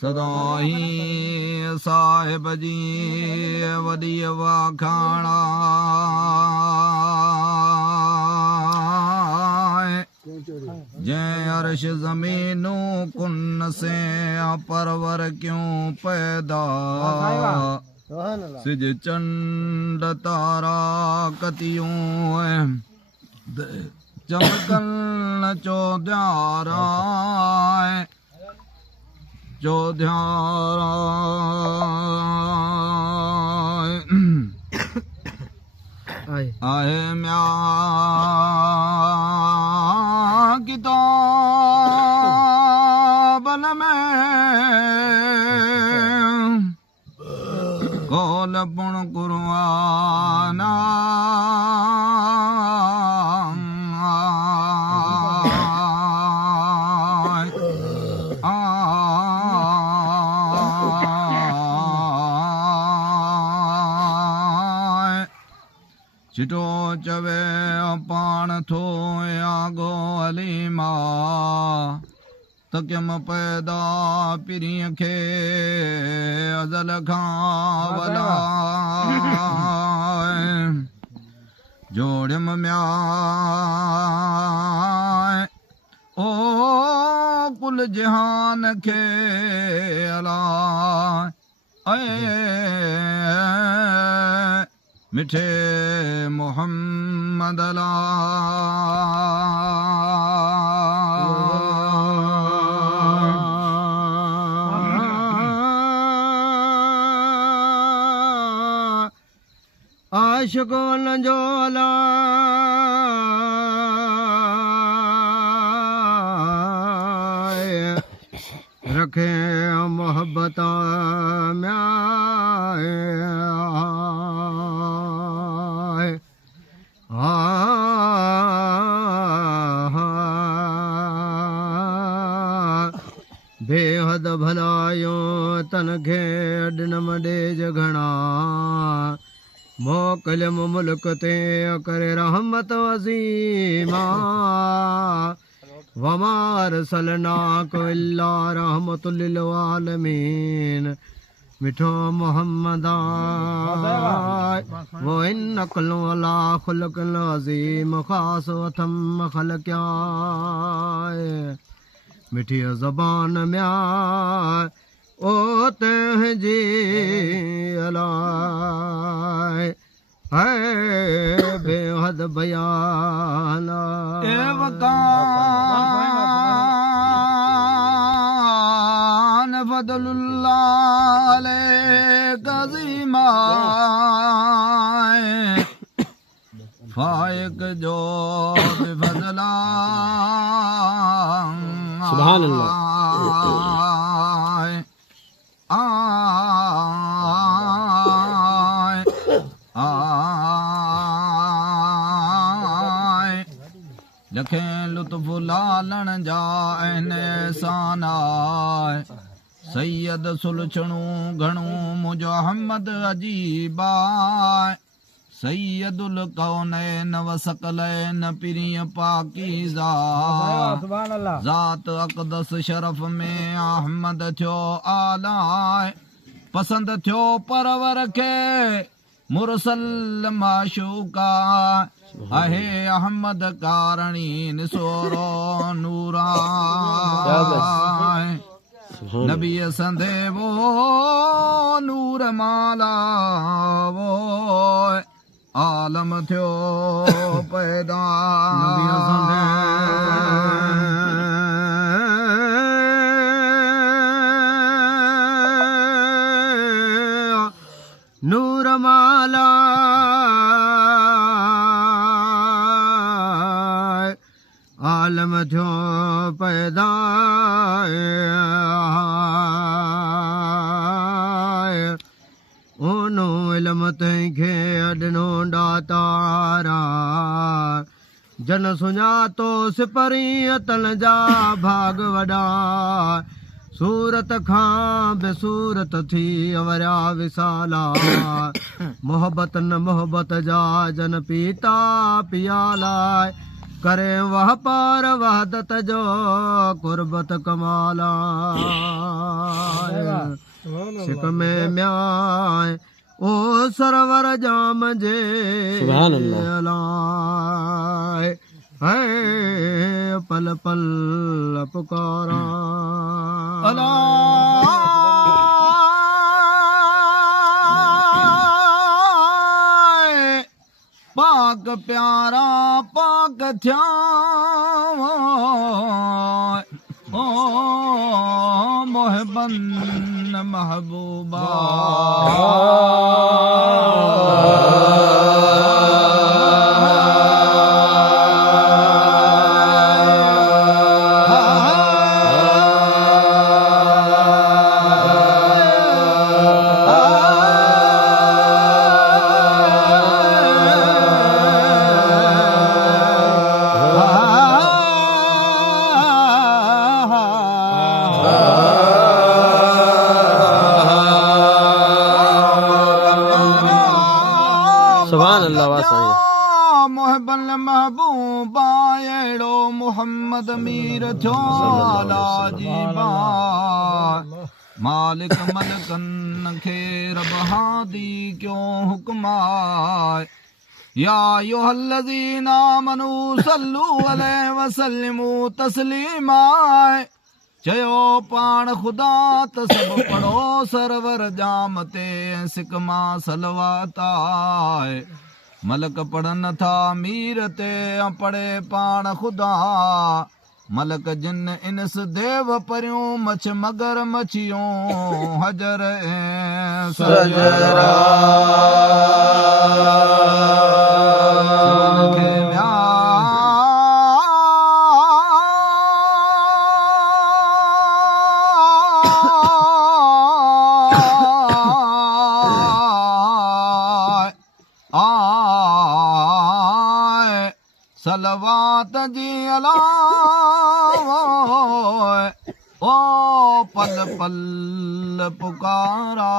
सदाई साहिब जी वॾी वाखाणा जै अर्श ज़मीनू कुन से परवर क्यों पैदा सिज चंड तारा कतियूं चमकन चौधारा चौधारा आए म्या किताबन में कौल पुण कुर्बाना चिटो चवे पाण थो आगो अलीमा तकियम पैदा पिरीअ खे अज़ल खां वला जोड़ियम म्या ओ कुल जहान खे अला मिठे मोहम्मद अला आशिकों जो अला रखे मोहब्बत म्या बेहद भलायो तन खे ॾिनम ॾेज घणा मोकलियम मुल्क ते करे रहमत वज़ीमा वमा अरसलनाक इल्ला रहमतुल लिल आलमीन मिठो मोहम्मदा वो इन्नका अला खुलुक़िन अज़ीम ख़ास वथम ख़लक़या मिठी ज़बान म्या ओ तुंहिंजी अलाए है बेहद बयान वकान फदलुल्लाह अलैक अज़ीमा फाइक जो बिफज़ला सुभान अल्लाह लखें लुत्फ़ लालण जा एहसान सैयद सुलछणू घणू मुंहिंजो अहमद अजीबा सैयदुल कौनैन व सकलैन पिरीअ पाकीज़ा ज़ात अक़दस शरफ़ में अहमद थियो आला पसंद थियो परवर खे मुरसल माशूका आहे अहमद कारणी निसोरो नूरा नबी संदे वो नूर माला वो आलम थियो पैदा नबी संदे नूर माला आलम थियो पैदा ओनो इल्म तंहिंखे अॾनो ॾातारा जन सुञातो सिपरीअ तन जा भाग वॾा सूरत खां बेसूरत थी अवरिया विसाला मोहब्बत न मोहब्बत जा जन पीता पियाला करे वह पार वहदत जो कुर्बत कमाला सिक में म्याय ओ सरवर जाम जे अलाए है पल पल पुकारा पाक प्यारा पाक थिया ओ मोहबन महबूबा मोहबन महबूबा अहिड़ो मुहम्मद मीर थियो लाजीबा मालिक मलकन खे रब हादी क्यों हुक्माए या अय्युहल्लज़ीना आमनू सल्लू अलैहि वसल्लिमू तस्लीमा चयो पाण ख़ुदा त सभु पढ़ो सरवर जाम ते सिकमा सलवात आहे मलक पढ़न था मीर ते पढ़े पाण ख़ुदा मलक जिन इनस देव परियूं मछ मगर मछियूं हजर सजरा सलवात जी अला ओ पल पल पुकारा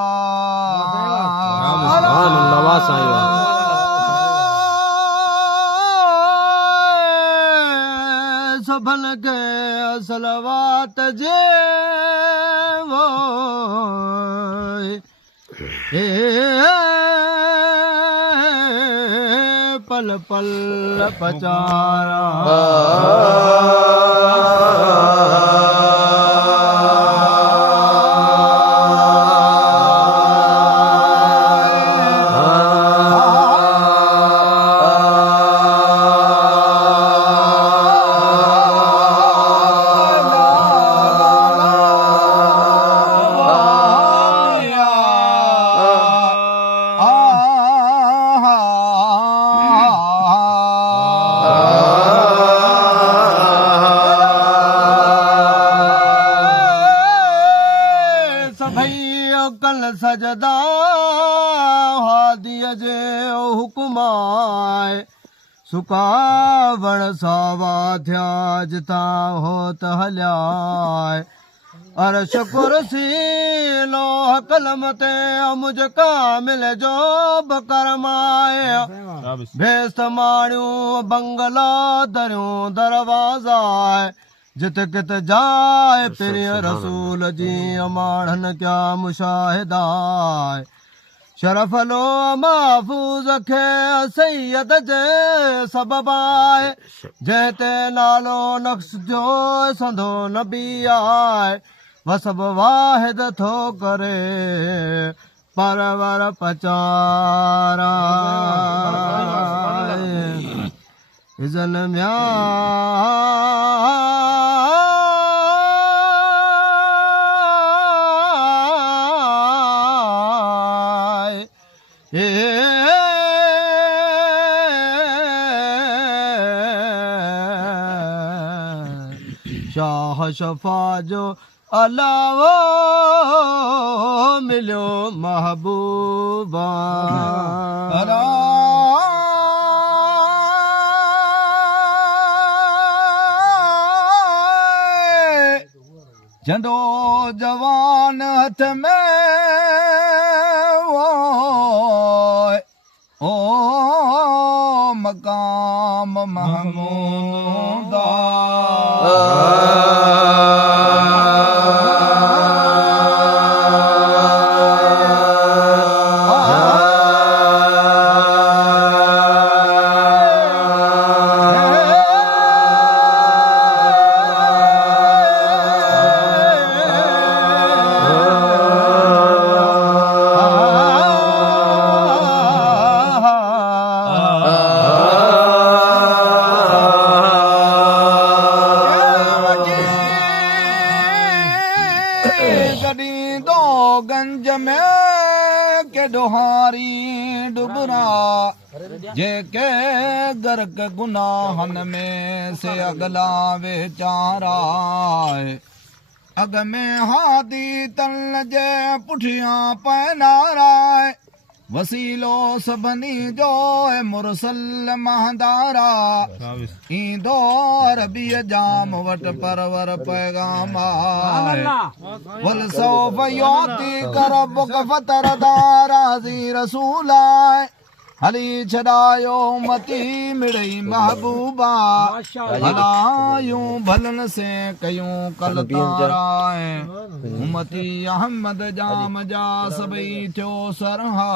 सभन के सलवात जे वो पल पल पचारा सजदा हादीअ जे हुकुमाए सुकावण सावा थिया जितां हो त हलियाए अर्श कुर्सी लोह कलम ते मुझ कामिल जो बकरमाए बेस्त माणियूं बंगला दरियूं दरवाज़ा जित कित जाए पिरिय रसूल जी अमाणन क्या मुशाहिदा शरफ लो महफूज खे सैयद जे सबब आहे जंहिं नालो नक्श जो संदो नबी आहे वसब वाहिद थो करे परवर पचारा इज़न म्या शाह शफा जो अलावो मिलियो महबूबा जंदो जवान हथ में ओ मकाम महमूदा गंज में के डोहारी डुबरा जेके गर्क गुनाहन में से अगला वेचारा अग में हादी तल जे पुठियां पैनारा वसीलो सभनी जो मुरसल महदारा ईंदो अरबीअ जाम वट परवर पैगाम वल सौफ योती करबुक फतरदारा ज़ी रसूल हली छॾायो मती मिड़ई महबूबा हलायूं भलन से कयूं कल तारा उमती अहमद जाम जा सभई थियो सरहा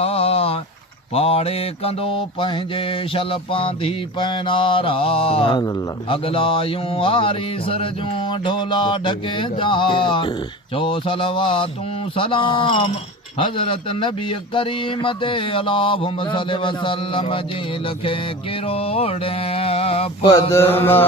पाड़े कंदो पंहिंजे शल पांधी पैनारा अगलायूं आरी सर जूं ढोला ढके जा चो सलवातूं सलाम हज़रत नबी करीम ते अलाहुम सल्लि वसल्लम जी लखे किरोड़ पदमा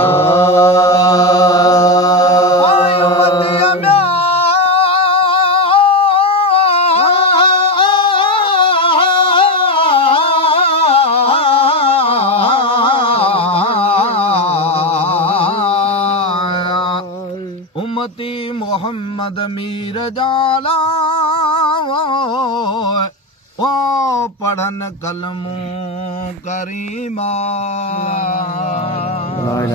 उम्मती मोहम्मद मीर जाला ओ पढ़न कलमू करीमा।